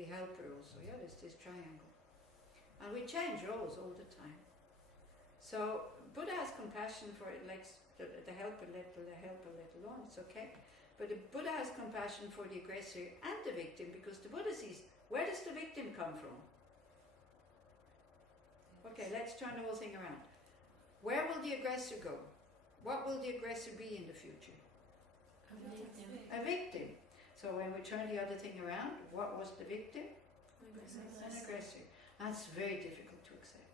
be helper also. Yeah, there's this triangle. And we change roles all the time. So Buddha has compassion for it, like the helper let alone, it's okay. But the Buddha has compassion for the aggressor and the victim, because the Buddha sees, where does the victim come from? Okay, let's turn the whole thing around. Where will the aggressor go? What will the aggressor be in the future? A victim. So when we turn the other thing around, what was the victim? An aggressor. That's very difficult to accept.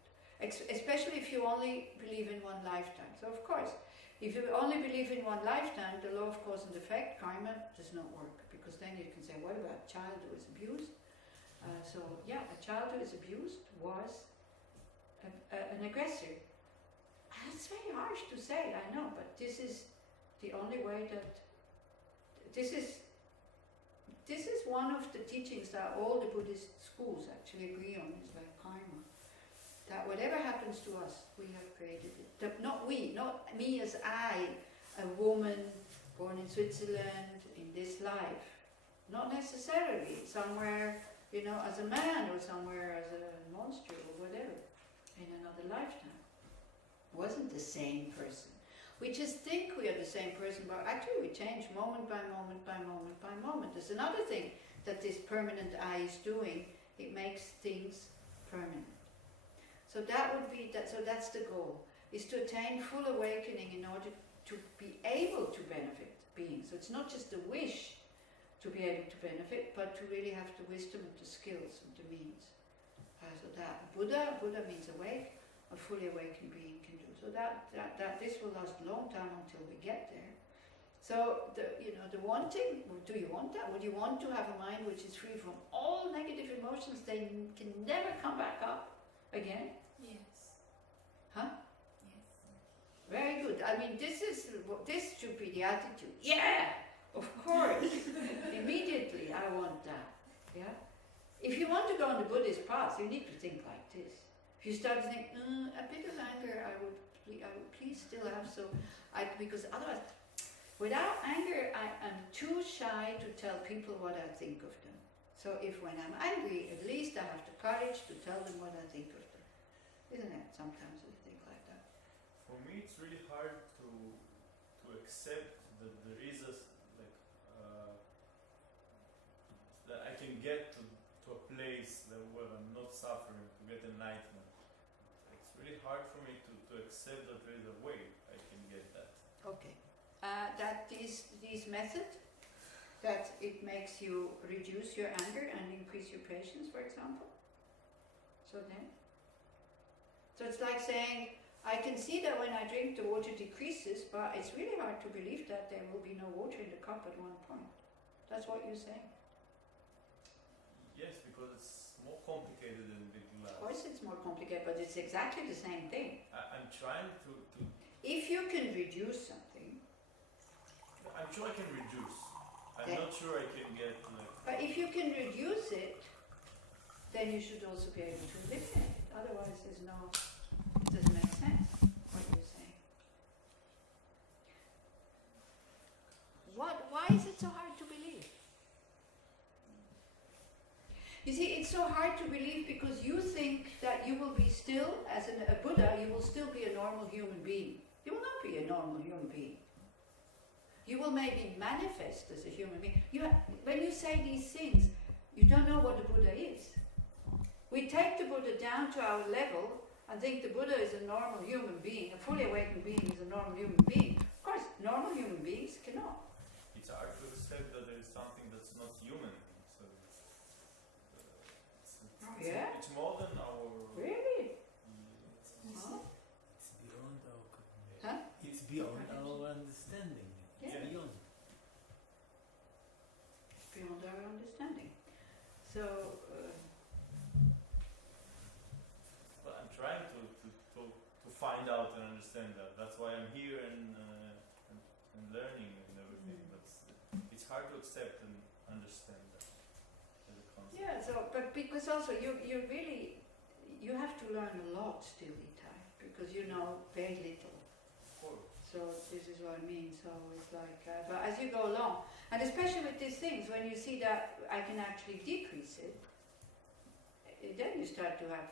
Especially if you only believe in one lifetime. So of course, if you only believe in one lifetime, the law of cause and effect, karma, does not work. Because then you can say, what about a child who is abused? So yeah, a child who is abused was an aggressor. That's very harsh to say, I know, but this is the only way that... This is one of the teachings that all the Buddhist schools actually agree on, is like karma. That whatever happens to us, we have created it. That not we, not me as I, a woman born in Switzerland, in this life. Not necessarily somewhere, as a man, or somewhere as a monster, or whatever, in another lifetime. Wasn't the same person. We just think we are the same person, but actually we change moment by moment by moment by moment. There's another thing that this permanent I is doing. It makes things permanent. So that would be that. So that's the goal: is to attain full awakening in order to be able to benefit beings. So it's not just a wish to be able to benefit, but to really have the wisdom and the skills and the means. So that Buddha means awake. A fully awakened being can do. So that this will last a long time until we get there. So the wanting, do you want that? Would you want to have a mind which is free from all negative emotions? They can never come back up again? Yes. Huh? Yes. Very good. I mean, this should be the attitude. Yeah, of course. Immediately, I want that. Yeah. If you want to go on the Buddhist path, you need to think like this. If you start to think, a bit of anger, I would please still have, because otherwise, without anger, I am too shy to tell people what I think of them. So if when I'm angry, at least I have the courage to tell them what I think of them. Isn't it? Sometimes we think like that. For me, it's really hard to accept that there is that I can get to a place where I'm not suffering, to get enlightenment. It's really hard for me to accept that there is a way I can get that. Okay. That this method, that it makes you reduce your anger and increase your patience, for example. So it's like saying, I can see that when I drink the water decreases, but it's really hard to believe that there will be no water in the cup at one point. That's what you're saying. Yes, because it's more complicated than big glass. Of course it's more complicated, but it's exactly the same thing. I'm trying to... If you can reduce something... I'm sure I can reduce. I'm not sure I can get... But if you can reduce it, then you should also be able to eliminate it. Otherwise it doesn't make sense, what you're saying. Why is it so hard to believe? You see, it's so hard to believe because you think that you will be still, as a Buddha, you will still be a normal human being. You will not be a normal human being. You will maybe manifest as a human being. When you say these things, you don't know what the Buddha is. We take the Buddha down to our level and think the Buddha is a normal human being, a fully awakened being is a normal human being. Of course, normal human beings cannot. It's hard to accept that there is something that's not human. It's more than our... Really? It's beyond our cognition. Huh? It's beyond our understanding. It's beyond. Beyond our understanding. So... Well, I'm trying to find out and understand that. That's why I'm here and learning and everything. But it's hard to accept and understand that. Yeah, but because also you have to learn a lot still, Itai, because you know very little. So this is what I mean. So it's like, but as you go along, and especially with these things, when you see that I can actually decrease it, then you start to have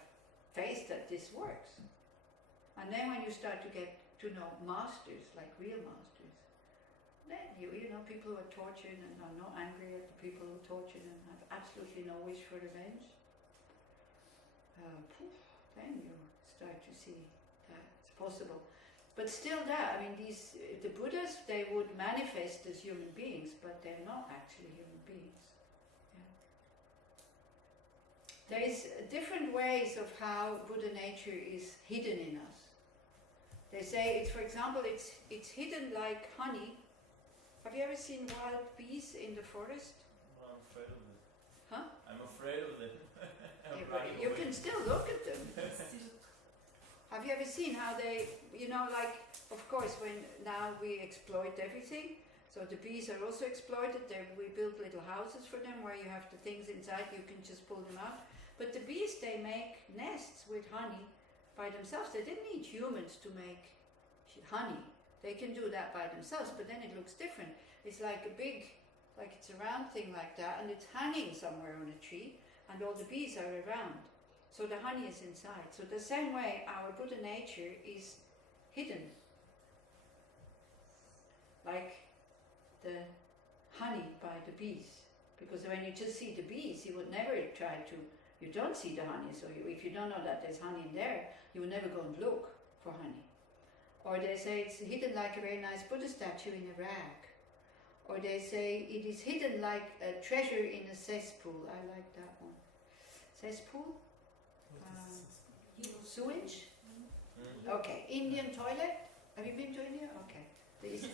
faith that this works. And then when you start to get to know masters, like real masters, then you know people who are tortured and are not angry at the people who tortured and have absolutely no wish for revenge. Then you start to see that it's possible. But still that, I mean, the Buddhas, they would manifest as human beings, but they're not actually human beings. Yeah. There's different ways of how Buddha nature is hidden in us. They say, it's, for example, it's hidden like honey. Have you ever seen wild bees in the forest? Well, I'm afraid of it. Huh? I'm afraid of it. Yeah, but you can still look at them. Have you ever seen how they, like, of course, when now we exploit everything, so the bees are also exploited. We build little houses for them where you have the things inside, you can just pull them out. But the bees, they make nests with honey by themselves. They didn't need humans to make honey. They can do that by themselves, but then it looks different. It's like a big, like it's a round thing like that, and it's hanging somewhere on a tree, and all the bees are around. So the honey is inside. So the same way our Buddha nature is hidden. Like the honey by the bees. Because when you just see the bees, you would never try to, you don't see the honey. So if you don't know that there's honey in there, you will never go and look for honey. Or they say it's hidden like a very nice Buddha statue in a rag. Or they say it is hidden like a treasure in a cesspool. I like that one. Cesspool? Sewage? Okay, Indian toilet. Have you been to India? Okay. These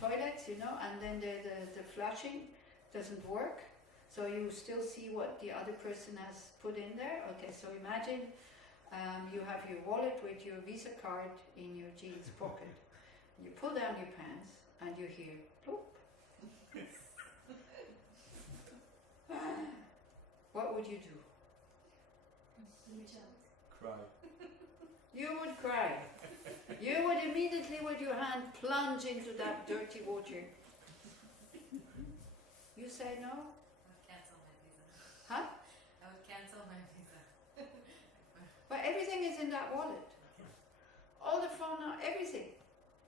toilets, and then the flushing doesn't work. So you still see what the other person has put in there. Okay, so imagine you have your wallet with your Visa card in your jeans pocket. You pull down your pants and you hear plop. What would you do? Cry. You would cry. You would immediately with your hand plunge into that dirty water. You say no? I would cancel my visa. Huh? I would cancel my visa. But everything is in that wallet. All the phone, everything.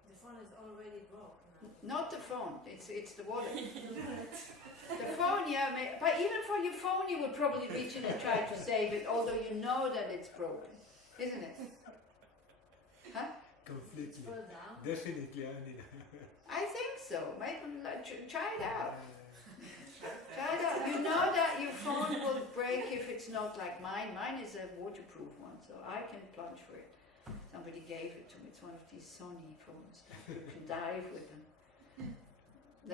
The phone is already broke. Not the phone, it's the wallet. The phone, yeah, but even for your phone you would probably reach in and try to save it, although you know that it's broken, isn't it? Huh? Completely. Pull it down. Definitely, I mean. I think so. Try it out. Try it out. You know that your phone will break if it's not like mine. Mine is a waterproof one, so I can plunge for it. Somebody gave it to me. It's one of these Sony phones. You can dive with them.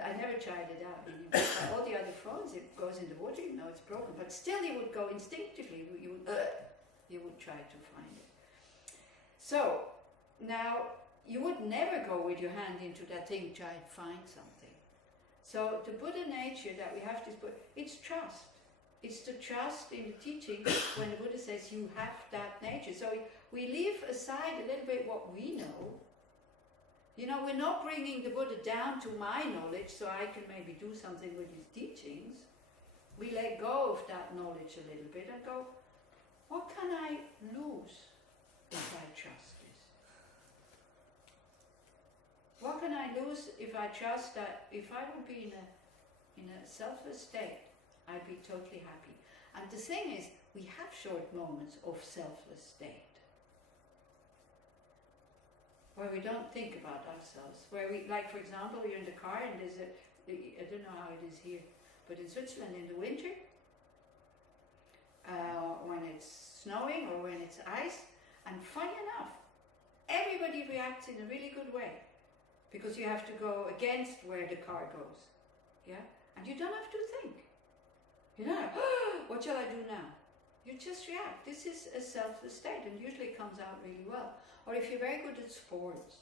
I never tried it out. All the other phones, it goes in the water, you know it's broken. But still you would go instinctively, you would try to find it. So, now, you would never go with your hand into that thing, try and find something. So, the Buddha nature that we have to put, it's trust. It's the trust in the teaching when the Buddha says you have that nature. So, we leave aside a little bit what we know. We're not bringing the Buddha down to my knowledge so I can maybe do something with his teachings. We let go of that knowledge a little bit and go, what can I lose if I trust this? What can I lose if I trust that if I would be in a selfless state, I'd be totally happy? And the thing is, we have short moments of selfless state, where we don't think about ourselves, where we, like for example, you're in the car and there's I don't know how it is here, but in Switzerland in the winter, when it's snowing or when it's ice, and funny enough, everybody reacts in a really good way, because you have to go against where the car goes, yeah? And you don't have to think. You're not like, what shall I do now? You just react. This is a selfless state, and usually it comes out really well. Or if you're very good at sports,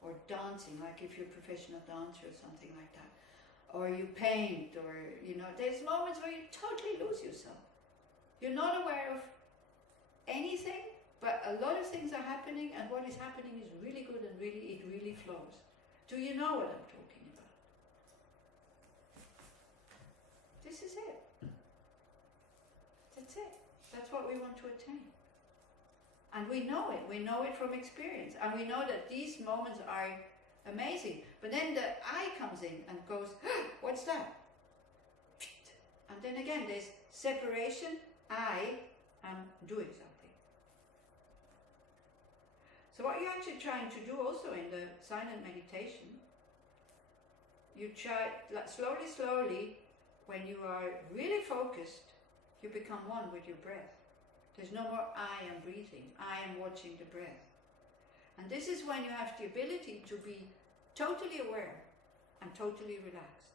or dancing, like if you're a professional dancer or something like that, or you paint, or, there's moments where you totally lose yourself. You're not aware of anything, but a lot of things are happening, and what is happening is really good and it really flows. Do you know what I'm talking about? This is it. That's it. That's what we want to attain. And we know it from experience. And we know that these moments are amazing. But then the I comes in and goes, what's that? And then again, there's separation. I am doing something. So what you're actually trying to do also in the silent meditation, you try, like, slowly, when you are really focused, you become one with your breath. There's no more I am breathing, I am watching the breath. And this is when you have the ability to be totally aware and totally relaxed.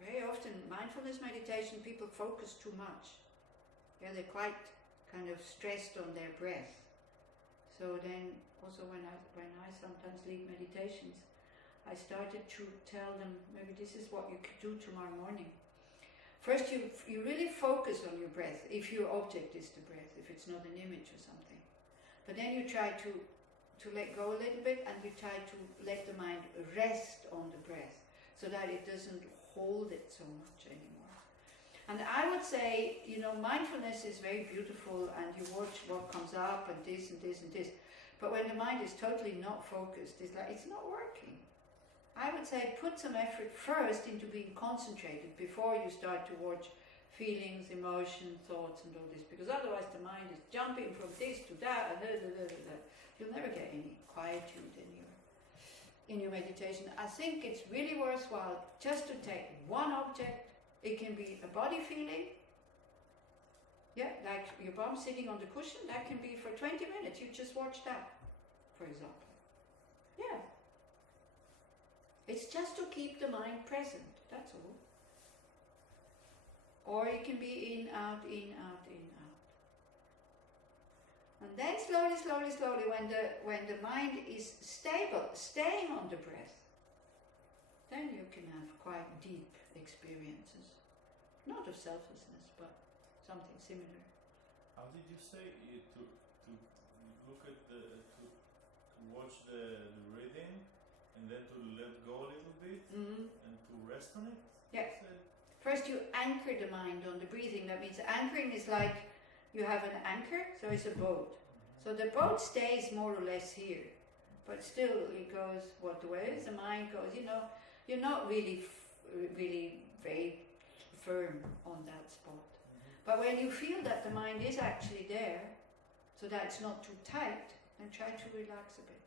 Very often, mindfulness meditation, people focus too much. Yeah, they're quite kind of stressed on their breath. So then, also when I sometimes lead meditations, I started to tell them, maybe this is what you could do tomorrow morning. First, you really focus on your breath, if your object is the breath, if it's not an image or something. But then you try to let go a little bit, and you try to let the mind rest on the breath, so that it doesn't hold it so much anymore. And I would say, mindfulness is very beautiful, and you watch what comes up, and this and this and this. But when the mind is totally not focused, it's like, it's not working. I would say put some effort first into being concentrated before you start to watch feelings, emotion, thoughts and all this, because otherwise the mind is jumping from this to that and that. You'll never get any quietude in your meditation. I think it's really worthwhile just to take one object. It can be a body feeling, like your bum sitting on the cushion. That can be for 20 minutes. You just watch that, for example. Yeah. It's just to keep the mind present, that's all. Or it can be in, out, in, out, in, out. And then slowly, when the mind is stable, staying on the breath, then you can have quite deep experiences. Not of selflessness, but something similar. How did you say to look at to watch the breathing and then to let go a little bit and to rest on it? Yeah. First you anchor the mind on the breathing. That means anchoring is like you have an anchor, so it's a boat. So the boat stays more or less here, but still it goes what the way the mind goes. You're not really very firm on that spot. But when you feel that the mind is actually there, so that it's not too tight, then try to relax a bit.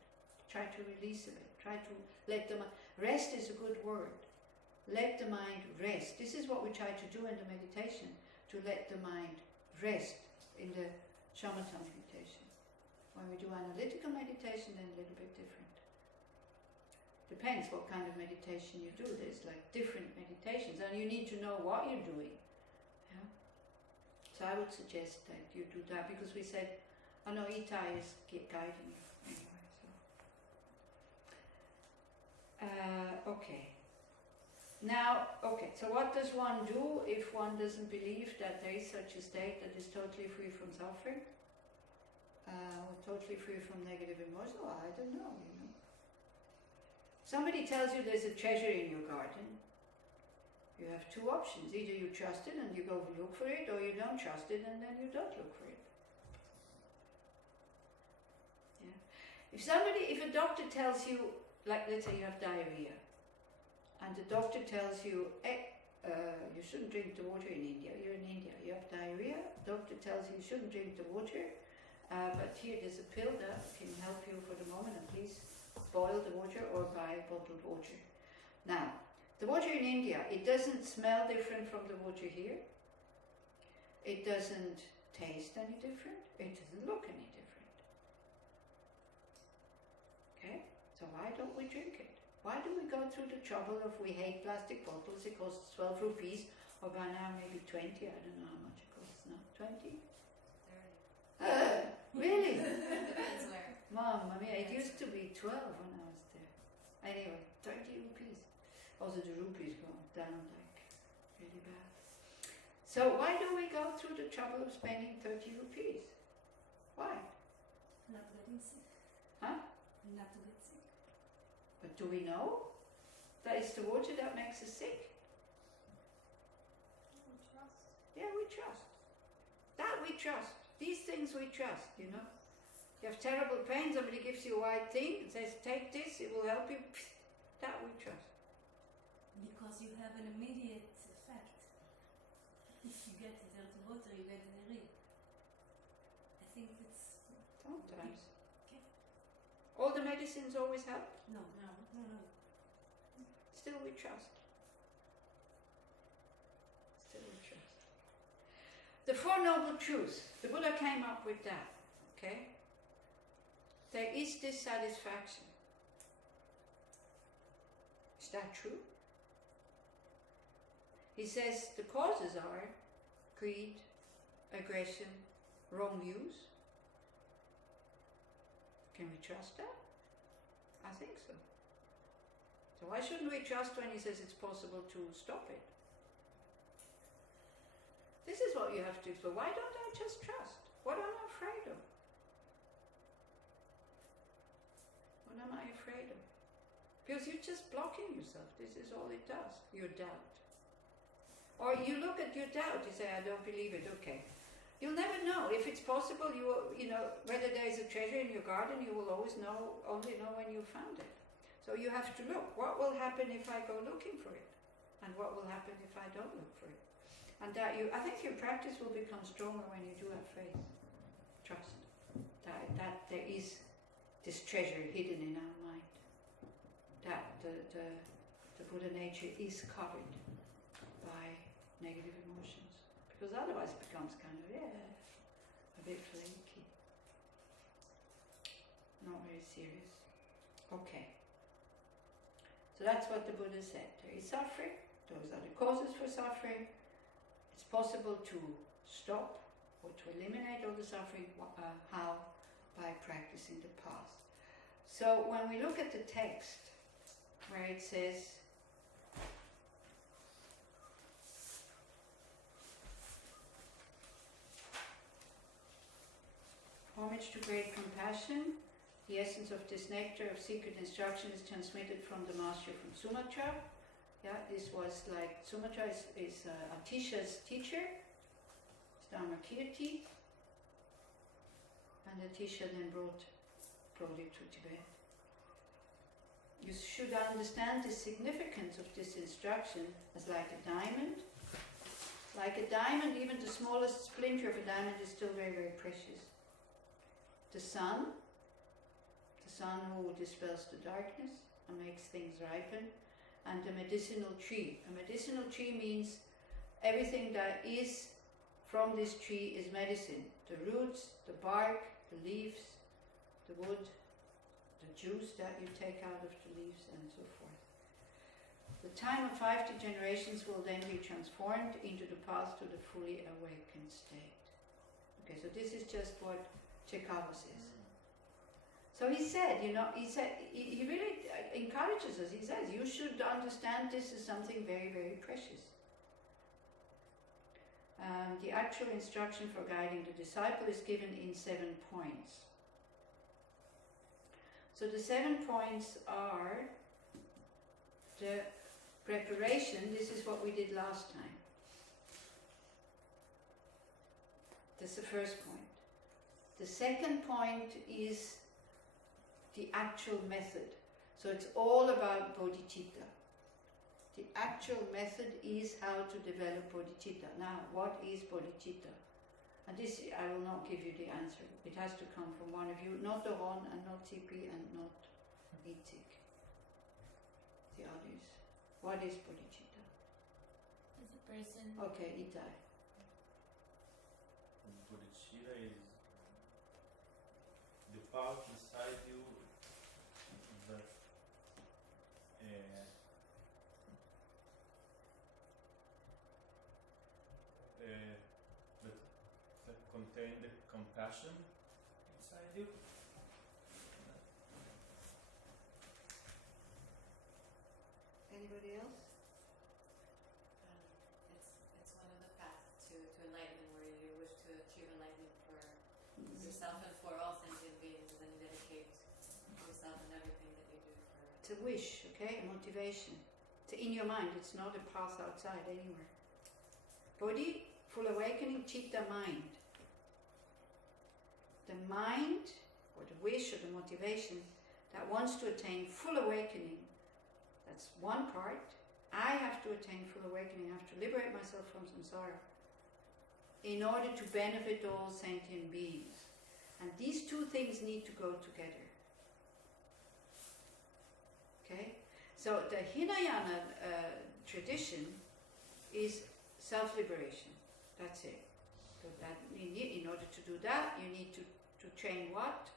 Try to release a bit. Try to let the mind... Rest is a good word. Let the mind rest. This is what we try to do in the meditation, to let the mind rest in the shamatha meditation. When we do analytical meditation, then a little bit different. Depends what kind of meditation you do. There's like different meditations, and you need to know what you're doing. Yeah? So I would suggest that you do that, because we said, oh no, Itai is guiding you anyway. Okay. Now, so what does one do if one doesn't believe that there is such a state that is totally free from suffering? Or totally free from negative emotion? Well, I don't know, Somebody tells you there's a treasure in your garden. You have two options. Either you trust it and you go look for it, or you don't trust it and then you don't look for it. Yeah. If a doctor tells you, like let's say you have diarrhea, and the doctor tells you, you shouldn't drink the water in India. You're in India, you have diarrhea. Doctor tells you shouldn't drink the water, but here there's a pill that can help you for the moment, and please boil the water or buy bottled water. Now, the water in India, it doesn't smell different from the water here. It doesn't taste any different. It doesn't look any different. Okay? So why don't we drink it? Why do we go through the trouble of we hate plastic bottles? It costs 12 rupees, or by now maybe 20. I don't know how much it costs now. 20? 30. Really? Depends where. Mamma mia, it used to be 12 when I was there. Anyway, 30 rupees. Also the rupees go down like really bad. So why do we go through the trouble of spending 30 rupees? Why? Not getting sick. Huh? Not to get sick. But do we know that it's the water that makes us sick? Trust. trust. That we trust. These things we trust, you know. You have terrible pain, somebody gives you a white thing and says, take this, it will help you. That we trust. Because you have an immediate effect. If you get the dirty water, you get an eri. I think it's... Sometimes. Okay. All the medicines always help. No. Still we trust. Still we trust. The Four Noble Truths. The Buddha came up with that. Okay? There is dissatisfaction. Is that true? He says the causes are greed, aggression, wrong views. Can we trust that? I think so. So why shouldn't we trust when he says it's possible to stop it? This is what you have to explore. Why don't I just trust? What am I afraid of? What am I afraid of? Because you're just blocking yourself. This is all it does. Your doubt. Or you look at your doubt, you say, I don't believe it. Okay. You'll never know. If it's possible, you know, whether there is a treasure in your garden, you will always only know when you found it. So you have to look. What will happen if I go looking for it? And what will happen if I don't look for it? And that I think your practice will become stronger when you do have faith. Trust. That there is this treasure hidden in our mind. That the Buddha nature is covered by negative emotions. Because otherwise it becomes kind of, a bit flaky. Not very serious. Okay. So that's what the Buddha said. There is suffering. Those are the causes for suffering. It's possible to stop or to eliminate all the suffering. How? By practicing the path. So when we look at the text where it says, homage to great compassion, the essence of this nectar of secret instruction is transmitted from the master from Sumatra. Yeah, this was like, Sumatra is Atisha's teacher, Dharmakirti, and Atisha then brought it to Tibet. You should understand the significance of this instruction as like a diamond. Like a diamond, even the smallest splinter of a diamond is still very, very precious. The sun who dispels the darkness and makes things ripen, and the medicinal tree. A medicinal tree means everything that is from this tree is medicine. The roots, the bark, the leaves, the wood, the juice that you take out of the leaves, and so forth. The time of 50 generations will then be transformed into the path to the fully awakened state. Okay, so this is just what Chekava says. So he said, he really encourages us. He says, you should understand this is something very, very precious. The actual instruction for guiding the disciple is given in 7 points. So the 7 points are the preparation. This is what we did last time. That's the first point. The second point is the actual method. So it's all about bodhicitta. The actual method is how to develop bodhicitta. Now, what is bodhicitta? And this, I will not give you the answer. It has to come from one of you, not Doron and not Tipi and not Itik. The others. What is bodhicitta? As a person. Okay, Itai. Bodhicitta is the part inside you that that contain the compassion inside you. Anybody else? It's one of the paths to enlightenment, where you wish to achieve enlightenment for yourself and for all sentient beings, and then you dedicate yourself and everything that you do for. It's a wish, okay? A motivation. It's in your mind. It's not a path outside anywhere. Bodhi, full awakening, chitta, mind. The mind, or the wish, or the motivation that wants to attain full awakening, that's one part. I have to attain full awakening, I have to liberate myself from samsara in order to benefit all sentient beings. And these two things need to go together. Okay? So the Hinayana tradition is self-liberation. That's it. So that you need, in order to do that, you need to train what?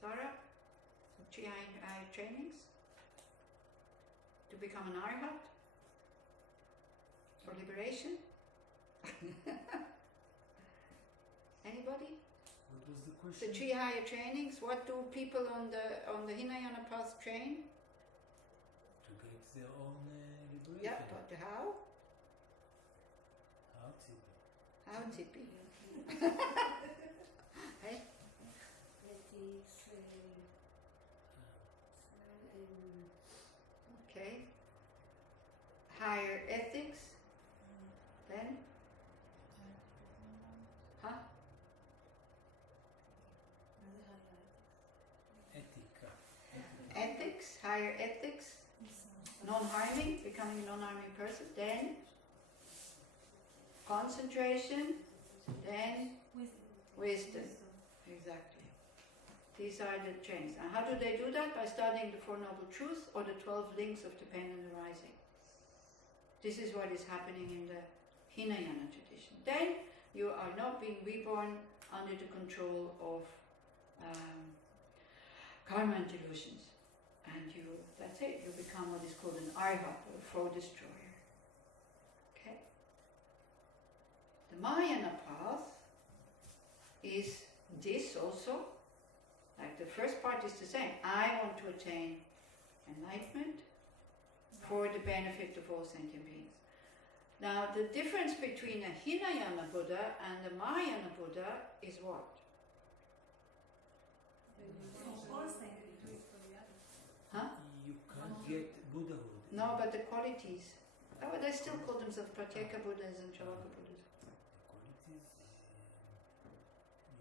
Tara? 3 trainings? To become an arhat? For liberation? Anybody? What was the The question? 3 higher trainings. What do people on the Hinayana path train? To get their own liberation. Yeah, but how? How to be. How tippy? Hey? Ethics, Okay. Higher ethics. Then? Huh? Etika. Ethics, higher ethics. Non-harming, becoming a non-harming person. Then? Concentration. Then? Wisdom. Exactly. These are the trainings. And how do they do that? By studying the Four Noble Truths or the 12 links of dependent arising. This is what is happening in the Hinayana tradition. Then you are not being reborn under the control of karma and delusions. And that's it, you become what is called an arhat, or a foe destroyer. Okay? The Mahayana path is this also. Like the first part is the same. I want to attain enlightenment for the benefit of all sentient beings. Now, the difference between a Hinayana Buddha and a Mahayana Buddha is what? Huh? You can't get Buddhahood. No, but the qualities. Oh, they still call themselves Pratyeka Buddhas and Charaka Buddhas.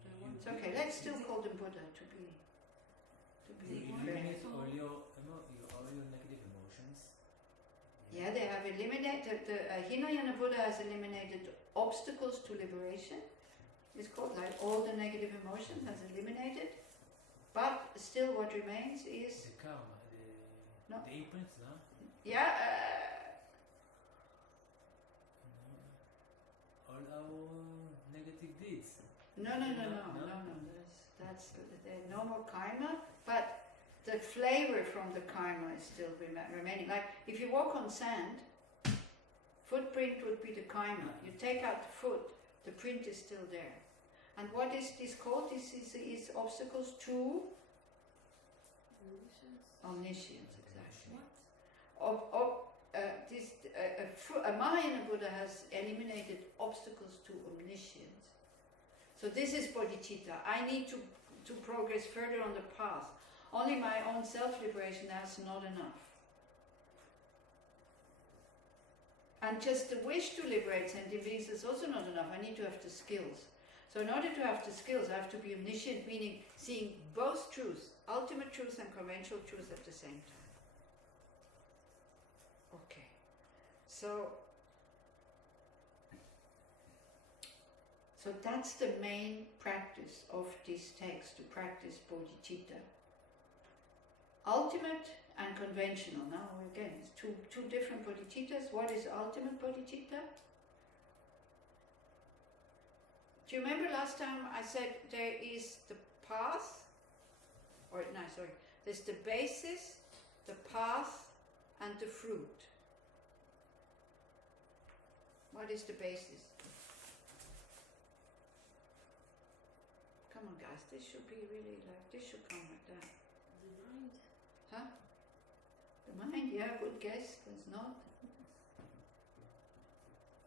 The qualities. It's okay, let's still call them Buddha to be You fair. eliminate all your negative emotions. Yeah, they have eliminated, the Hinayana Buddha has eliminated obstacles to liberation. It's called, like, all the negative emotions has eliminated. But still what remains is, The karma, No. the imprints, no? yeah, All our negative deeds. no. That's no more karma, but the flavor from the karma is still remaining. Like, if you walk on sand, footprint would be the karma. You take out the foot, the print is still there. And what is this called? This is obstacles to omniscience, exactly. A Mahayana Buddha has eliminated obstacles to omniscience. So this is bodhicitta. I need to progress further on the path. Only my own self-liberation is not enough. And just the wish to liberate sentient beings is also not enough. I need to have the skills. So in order to have the skills, I have to be omniscient, meaning seeing both truths, ultimate truth and conventional truth at the same time. Okay. So that's the main practice of this text, to practice bodhicitta. Ultimate and conventional. Now again, it's two different bodhicittas. What is ultimate bodhicitta? Do you remember last time I said there is the path, there's the basis, the path, and the fruit. What is the basis? Come on guys, this should be really this should come like that. The mind. Huh? The mind, yeah, good guess, but it's not.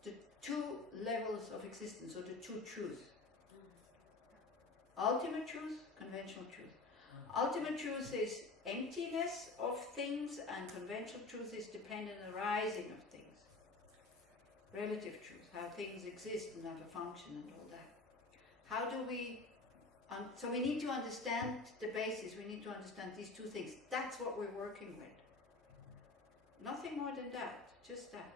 The two levels of existence, or the two truths. Ultimate truth, conventional truth. Ultimate truth is emptiness of things, and conventional truth is dependent arising of things. relative truth, how things exist and have a function and all that. How do we, so we need to understand the basis, we need to understand these two things. That's what we're working with. Nothing more than that, just that.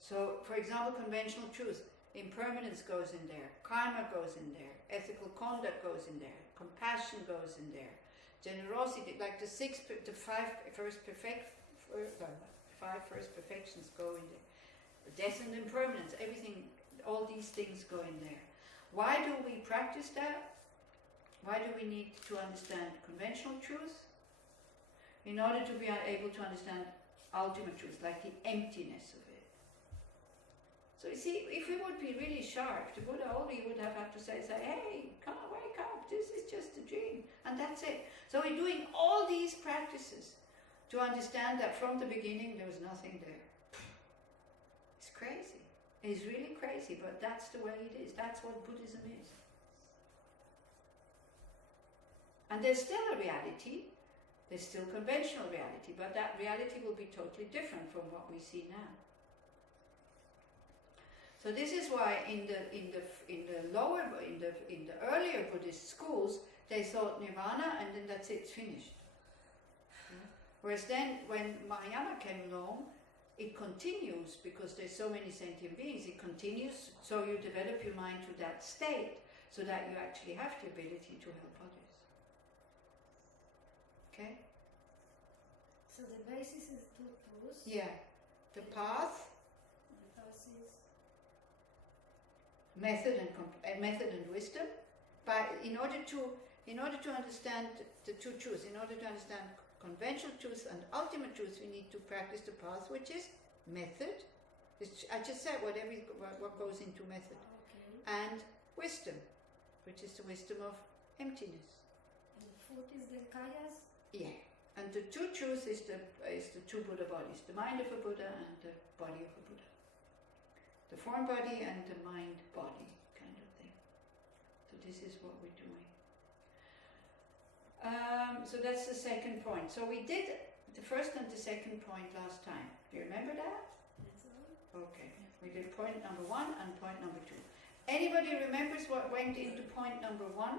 So, for example, conventional truth, impermanence goes in there, karma goes in there, ethical conduct goes in there, compassion goes in there, generosity, like the five first perfections go in there. Death and impermanence, everything, all these things go in there. Why do we practice that? Why do we need to understand conventional truth? In order to be able to understand ultimate truth, like the emptiness of it. So you see, if we would be really sharp, the Buddha, all we would have to say, hey, come on, wake up, this is just a dream, and that's it. So we're doing all these practices to understand that from the beginning there was nothing there. It's crazy. It's really crazy, but that's the way it is. That's what Buddhism is. And there's still a reality. There's still conventional reality, but that reality will be totally different from what we see now. So this is why in the earlier Buddhist schools they thought nirvana and then that's it, it's finished. Whereas then when Mahayana came along, it continues because there's so many sentient beings. It continues, so you develop your mind to that state, so that you actually have the ability to help others. Okay? So the basis is two truths. Yeah. The path, The path is method and wisdom. But in order to understand the two truths, in order to understand conventional truth and ultimate truth, we need to practice the path, which is method. I just said what goes into method. okay. And wisdom, which is the wisdom of emptiness. And the fourth is the kayas. Yeah. And the two truths is the two Buddha bodies, the mind of a Buddha and the body of a Buddha. The form body and the mind body kind of thing. So this is what we're doing. So that's the second point. So we did the first and the second point last time. Do you remember that? That's all. Okay. We did point number 1 and point number 2. Anybody remembers what went into point number 1?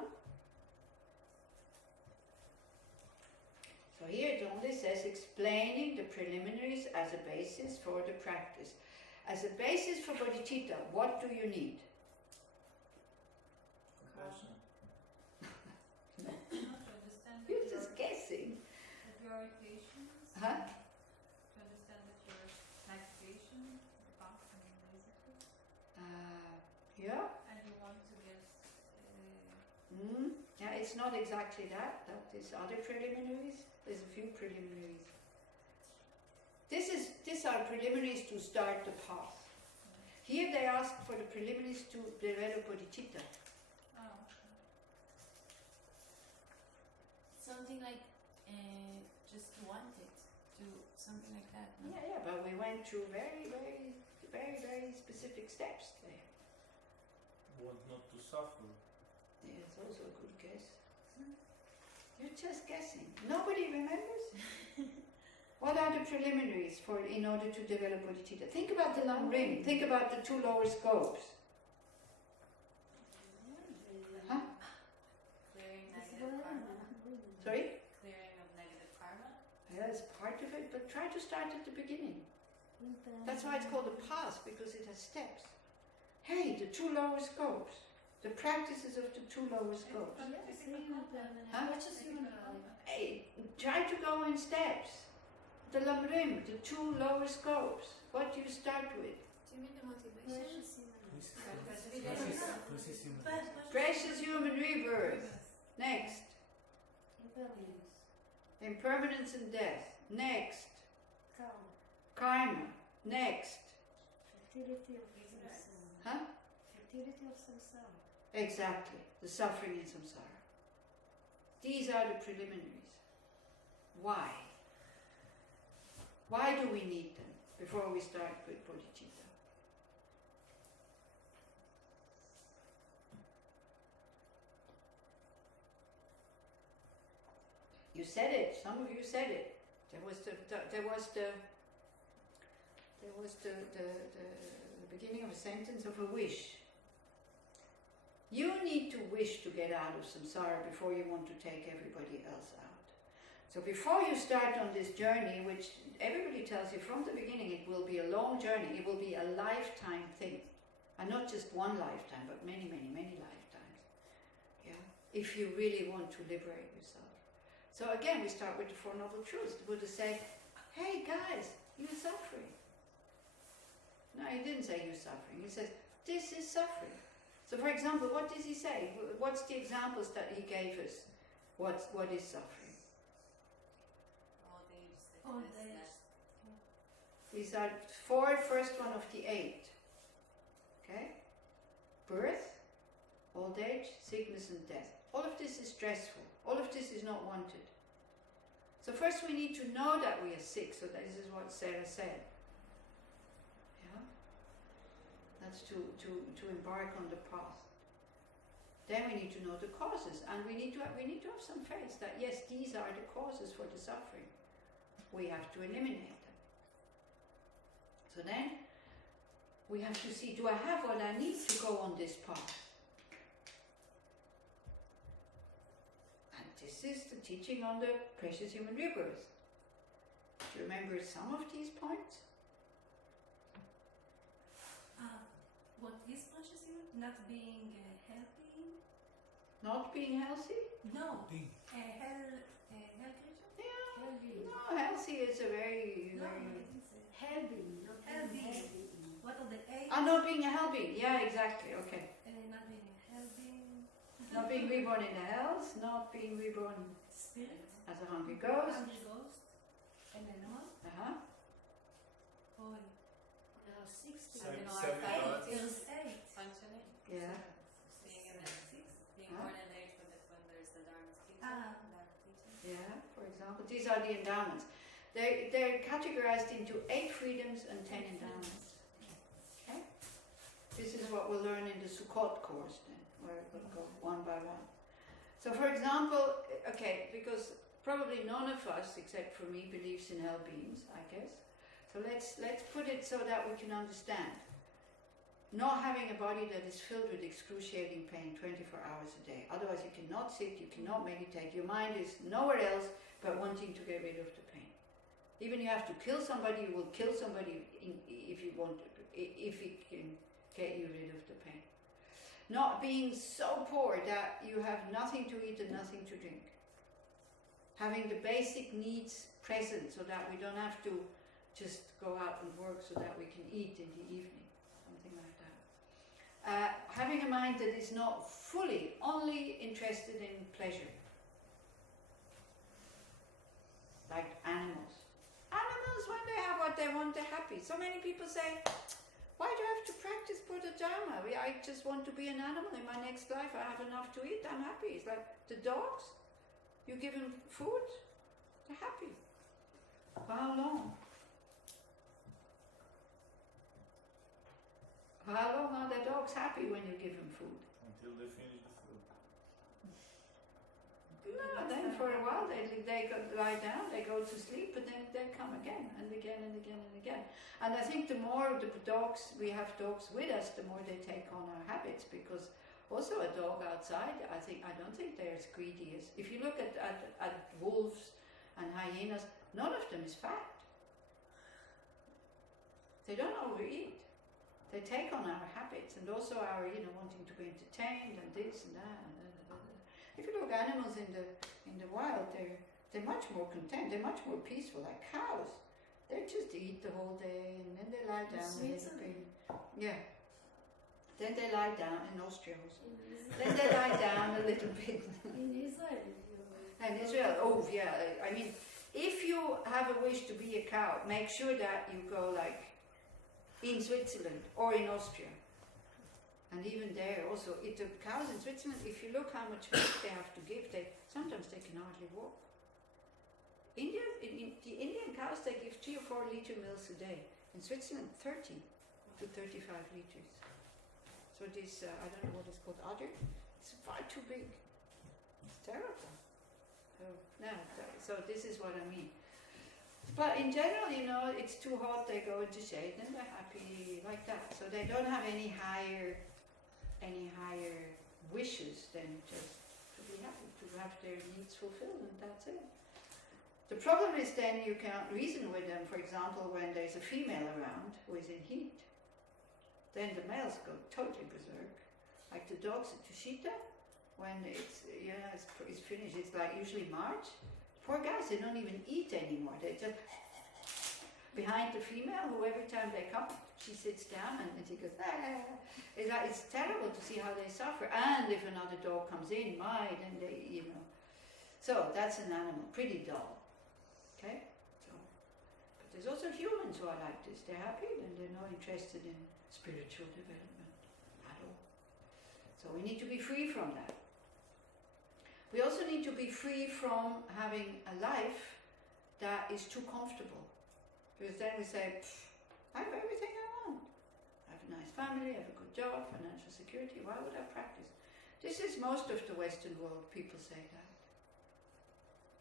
So here it only says explaining the preliminaries as a basis for the practice. As a basis for bodhicitta, what do you need? Compassion. Not to understand that You're just guessing. your creations. Huh? To understand that you're like creation, the past, and basically. Yeah. And you want to get. Yeah, it's not exactly that. That is other preliminaries. There's a few preliminaries. These are preliminaries to start the path. Here they ask for the preliminaries to develop bodhicitta. Oh. Something like just to want it, to something like that. No? Yeah, but we went through very, very, very, very specific steps there. Want not to suffer. Yeah, it's also a good guess. You're just guessing. Nobody remembers? What are the preliminaries in order to develop bodhicitta? Think about the long rim. Think about the two lower scopes. Huh? Clearing It's negative one. karma. Sorry? Clearing of negative karma. Yeah, that's part of it, but try to start at the beginning. That's why it's called a path, because it has steps. Hey, the two lower scopes. The practices of the two lower scopes. Huh? What is human karma? Hey, try to go in steps. The lamrim, the two lower scopes. What do you start with? Do you mean the motivation? Precious human. Precious human rebirth. Next. Impermanence. Impermanence and death. Next. Karma. Karma. Next. Fertility of samsara. Huh? Fertility of samsara. Exactly. The suffering in samsara. These are the preliminaries. Why? Why do we need them before we start with bodhicitta? You said it. Some of you said it. There was the There was the beginning of a sentence of a wish. You need to wish to get out of samsara before you want to take everybody else out. So before you start on this journey, which everybody tells you from the beginning, it will be a long journey, it will be a lifetime thing. And not just one lifetime, but many, many, many lifetimes. Yeah? If you really want to liberate yourself. So again, we start with the Four Noble Truths. The Buddha said, hey guys, you're suffering. No, he didn't say you're suffering. He says, this is suffering. So for example, what does he say? What's the examples that he gave us? What is suffering? Old age, Old sickness, age. death. These are four, first one of the 8. Okay? Birth, old age, sickness and death. All of this is stressful. All of this is not wanted. So first we need to know that we are sick. So this is what Sarah said. Yeah? That's to embark on the path. Then we need to know the causes, and we need to have some faith that yes, these are the causes for the suffering. We have to eliminate them. So then we have to see, do I have what I need to go on this path? And this is the teaching on the precious human rebirth. Do you remember some of these points? What is precious human? Not being healthy? Not being healthy? No. Being. Hell creature? Yeah. Healthy. No, healthy is a very, No, very... I didn't say. Healthy, not Healthy. healthy. What are the 8? not being a hell being. Yeah, exactly. Okay. Not being healthy. Not being reborn in the hells, not being reborn Spirit. as a hungry ghost. Hungry ghost. An animal. Uh-huh. Oh, There are 60. And in our Seven faculties, there's 8. functioning. Yeah. Being in the 6. being born in age when there's the Dharma teaching. Ah. Dharma teaching. Yeah, for example. These are the endowments. They're categorized into 8 freedoms and 10 endowments. Okay? This is what we'll learn in the Sukkot course then, where we'll go one by one. So for example, okay, because probably none of us, except for me, believes in hell beings, I guess. So let's put it so that we can understand. Not having a body that is filled with excruciating pain 24 hours a day. Otherwise you cannot sit, you cannot meditate. Your mind is nowhere else but wanting to get rid of the pain. Even you have to kill somebody, you will kill somebody if you want, if it can get you rid of the pain. Not being so poor that you have nothing to eat and nothing to drink. Having the basic needs present so that we don't have to just go out and work so that we can eat in the evening. Something like that. Having a mind that is not fully, only interested in pleasure. Like animals. Animals, when they have what they want, they're happy. So many people say, why do I have to practice Buddha Dharma? I just want to be an animal in my next life. I have enough to eat, I'm happy. It's like the dogs, you give them food, they're happy. For how long? How long are the dogs happy when you give them food? Until they finish the food. No, then for a while they lie down, they go to sleep, but then they come again and again and again and again. And I think the more the dogs, we have dogs with us, the more they take on our habits, because also a dog outside, I don't think they're as greedy as, if you look at wolves and hyenas, none of them is fat. They don't overeat. They take on our habits and also our, wanting to be entertained and this and that. If you look at animals in the wild, they're much more content. They're much more peaceful. Like cows, they just eat the whole day and then they lie down a little bit. Yeah. Then they lie down in Austria also. Then they lie down a little bit. In Israel. And Israel, oh yeah. I mean, if you have a wish to be a cow, make sure that you go like in Switzerland or in Austria. And even there also, the cows in Switzerland, if you look how much milk they have to give, sometimes they can hardly walk. The Indian cows, they give 3 or 4 liter milk a day. In Switzerland, 30 to 35 liters. So this, I don't know what it's called, udder, it's far too big. It's terrible. So this is what I mean. But in general, you know, it's too hot, they go into shade, and they're happy like that. So they don't have any higher wishes than just to be happy, to have their needs fulfilled, and that's it. The problem is then you can't reason with them, for example, when there's a female around who is in heat. Then the males go totally berserk. Like the dogs at Tushita, when it's finished, it's like usually March. Poor guys, they don't even eat anymore. They just behind the female, who every time they come, she sits down and she goes, ah. It's terrible to see how they suffer. And if another dog comes in, then they, you know. So that's an animal, pretty dull. Okay? So, but there's also humans who are like this. They're happy and they're not interested in spiritual development at all. So we need to be free from that. We also need to be free from having a life that is too comfortable. Because then we say, I have everything I want. I have a nice family, I have a good job, financial security, why would I practice? This is most of the Western world, people say that.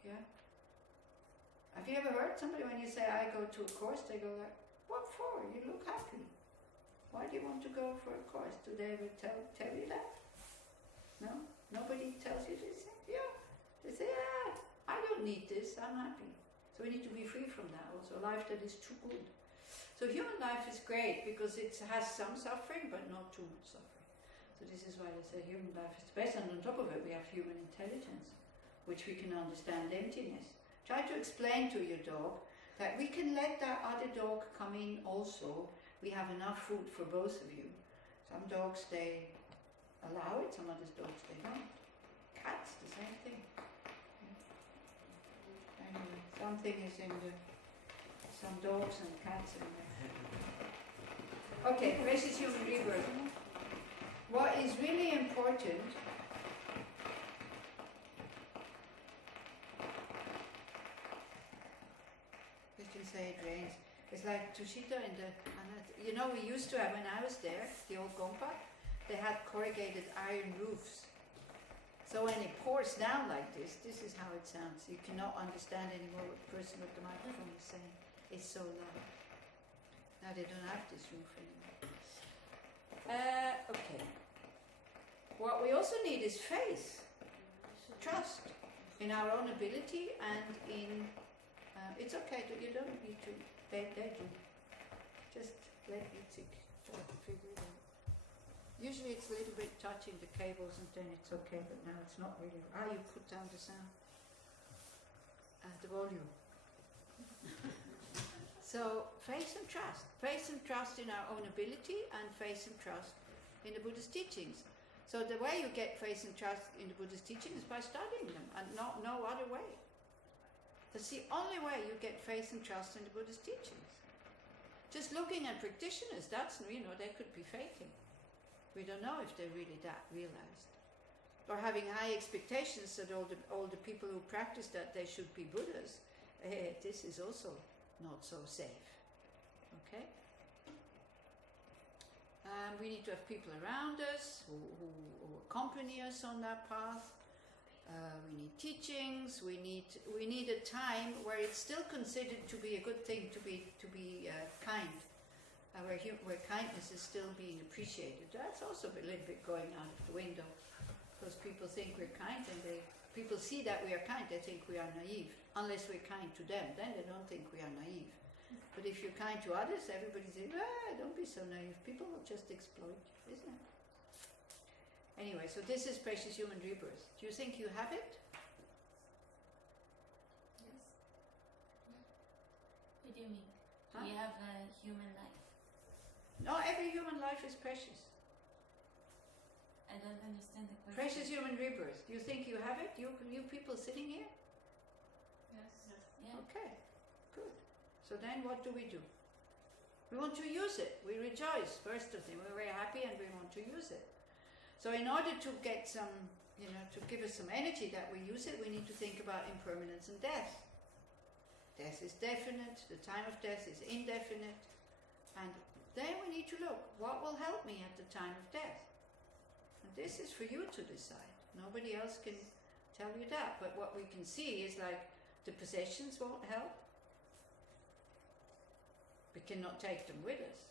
Yeah? Have you ever heard somebody when you say, I go to a course, they go like, what for? You look happy. Why do you want to go for a course? Do they ever tell you that? No? Nobody tells you this? Yeah. They say, I don't need this, I'm happy. So we need to be free from that also, a life that is too good. So human life is great because it has some suffering, but not too much suffering. So this is why they say human life is the best, and on top of it we have human intelligence, which we can understand emptiness. Try to explain to your dog that we can let that other dog come in also. We have enough food for both of you. Some dogs, they allow it, some other dogs, they don't. Cats, the same thing. Anyway, something is in some dogs and cats in there. Okay, precious human rebirth. What is really important you can say it rains. It's like Tushita in the, you know, we used to have, when I was there, the old Gompa, they had corrugated iron roofs. So when it pours down like this is how it sounds. You cannot understand anymore what the person with the microphone is saying. It's so loud. Now they don't have this roof anymore. Okay. What we also need is faith, trust in our own ability and in, it's okay, you don't need to, they do. Just let it try to figure it out. Usually it's a little bit touching the cables and then it's okay, but now it's not really. You put down the sound, the volume. So faith and trust in our own ability, and faith and trust in the Buddhist teachings. So the way you get faith and trust in the Buddhist teachings is by studying them, and no other way. That's the only way you get faith and trust in the Buddhist teachings. Just looking at practitioners, that's, you know, they could be faking. We don't know if they're really that realized. Or having high expectations that all the people who practice that they should be Buddhas. This is also not so safe. Okay? We need to have people around us who accompany us on that path. We need teachings. We need a time where it's still considered to be a good thing to be kind. Where kindness is still being appreciated. That's also a little bit going out of the window, because people think we're kind, and people see that we are kind, they think we are naive. Unless we're kind to them, then they don't think we are naive. But if you're kind to others, everybody says, don't be so naive. People will just exploit you, isn't it? Anyway, so this is precious human rebirth. Do you think you have it? Yes. What do you mean? Huh? We have a human life. No, every human life is precious. I don't understand the question. Precious human rebirth. Do you think you have it? You people sitting here? Yes. Yeah. Okay, good. So then what do? We want to use it. We rejoice, first of all. We're very happy and we want to use it. So in order to get some, to give us some energy that we use it, we need to think about impermanence and death. Death is definite, the time of death is indefinite, and then we need to look, what will help me at the time of death? And this is for you to decide. Nobody else can tell you that. But what we can see is like the possessions won't help. We cannot take them with us.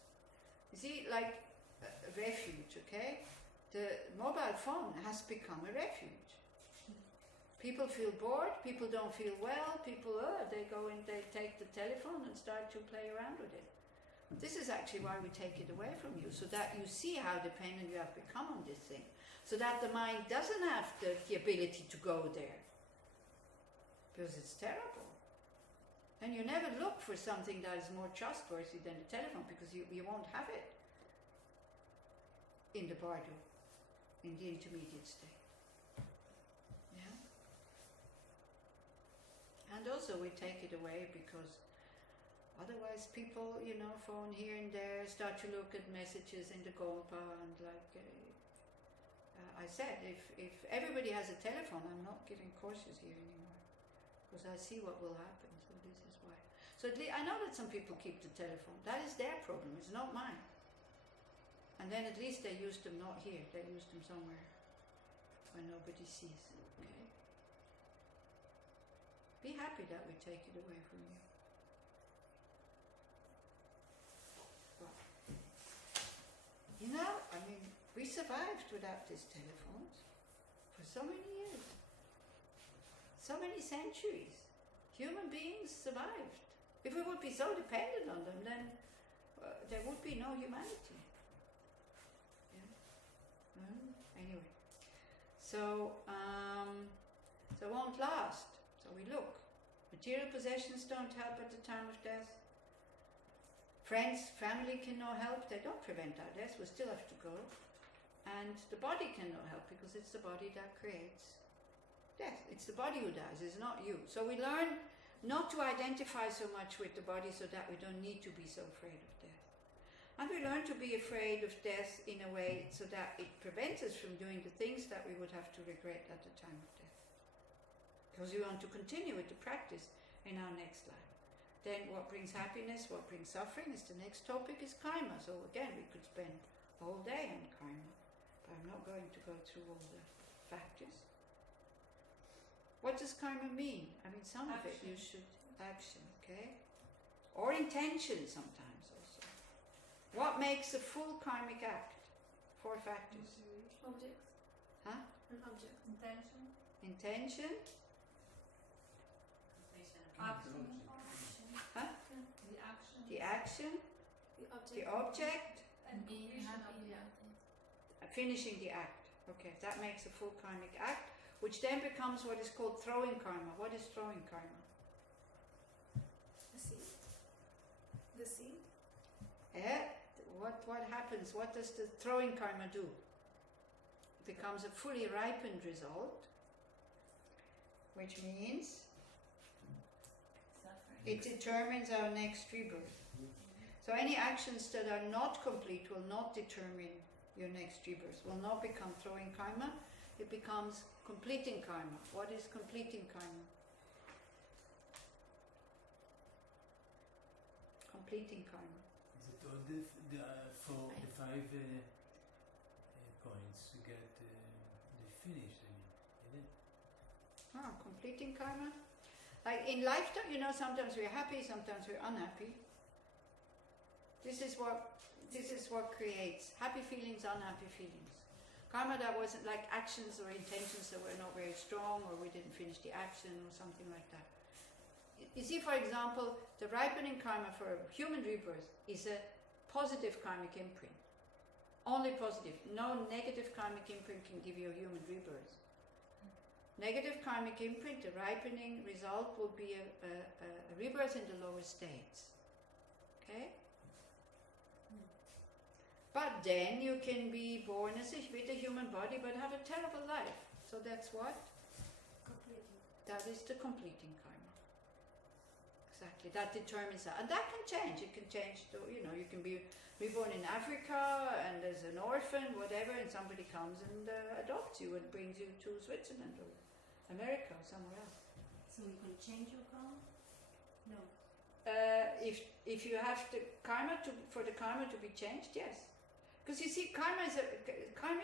You see, like a refuge, okay? The mobile phone has become a refuge. People feel bored, people don't feel well, people, they go and they take the telephone and start to play around with it. This is actually why we take it away from you, so that you see how dependent you have become on this thing. So that the mind doesn't have the ability to go there. Because it's terrible. And you never look for something that is more trustworthy than the telephone, because you won't have it in the bardo, in the intermediate state. Yeah? And also we take it away because otherwise people, phone here and there, start to look at messages in the Gompa, and like I said, if everybody has a telephone, I'm not giving courses here anymore, because I see what will happen, so this is why. So I know that some people keep the telephone, that is their problem, it's not mine. And then at least they use them not here, they use them somewhere where nobody sees, okay? Be happy that we take it away from you. We survived without these telephones for so many years, so many centuries. Human beings survived. If we would be so dependent on them, then there would be no humanity. Yeah? Anyway, so it won't last. So we look. Material possessions don't help at the time of death. Friends, family can no help. They don't prevent our death. We still have to go. And the body can no help, because it's the body that creates death. It's the body who dies, it's not you. So we learn not to identify so much with the body, so that we don't need to be so afraid of death. And we learn to be afraid of death in a way so that it prevents us from doing the things that we would have to regret at the time of death. Because we want to continue with the practice in our next life. Then what brings happiness, what brings suffering, is the next topic, is karma. So again, we could spend a whole day on karma. But I'm not going to go through all the factors. What does karma mean? I mean, some of it you should action, okay? Or intention sometimes also. What makes a full karmic act? 4 factors. Objects. Huh? An object. Intention. Intention. Action. Huh? The action. The action. The object. And being completion of happy the about act. it. Finishing the act. Okay, that makes a full karmic act, which then becomes what is called throwing karma. What is throwing karma? The seed. The seed. What happens? What does the throwing karma do? It becomes a fully ripened result, which means Suffering. it determines our next rebirth. So any actions that are not complete will not determine your next rebirth, will not become throwing karma, it becomes completing karma. What is completing karma? Completing karma. Is it all for the 5 points to get the finish? Isn't it? Completing karma. Like in lifetime, sometimes we're happy, sometimes we're unhappy. This is what creates happy feelings, unhappy feelings. Karma that wasn't like actions or intentions that were not very strong, or we didn't finish the action or something like that. You see, for example, the ripening karma for a human rebirth is a positive karmic imprint. Only positive. No negative karmic imprint can give you a human rebirth. Negative karmic imprint, the ripening result will be a rebirth in the lower states. Okay? But then you can be born with a human body but have a terrible life. So that's what? Completing. That is the completing karma. Exactly. That determines that. And that can change. It can change to, you can be reborn in Africa and there's an orphan, whatever, and somebody comes and adopts you and brings you to Switzerland or America or somewhere else. So you can change your karma? No. If you have the karma for the karma to be changed, yes. Because you see, karma is karmic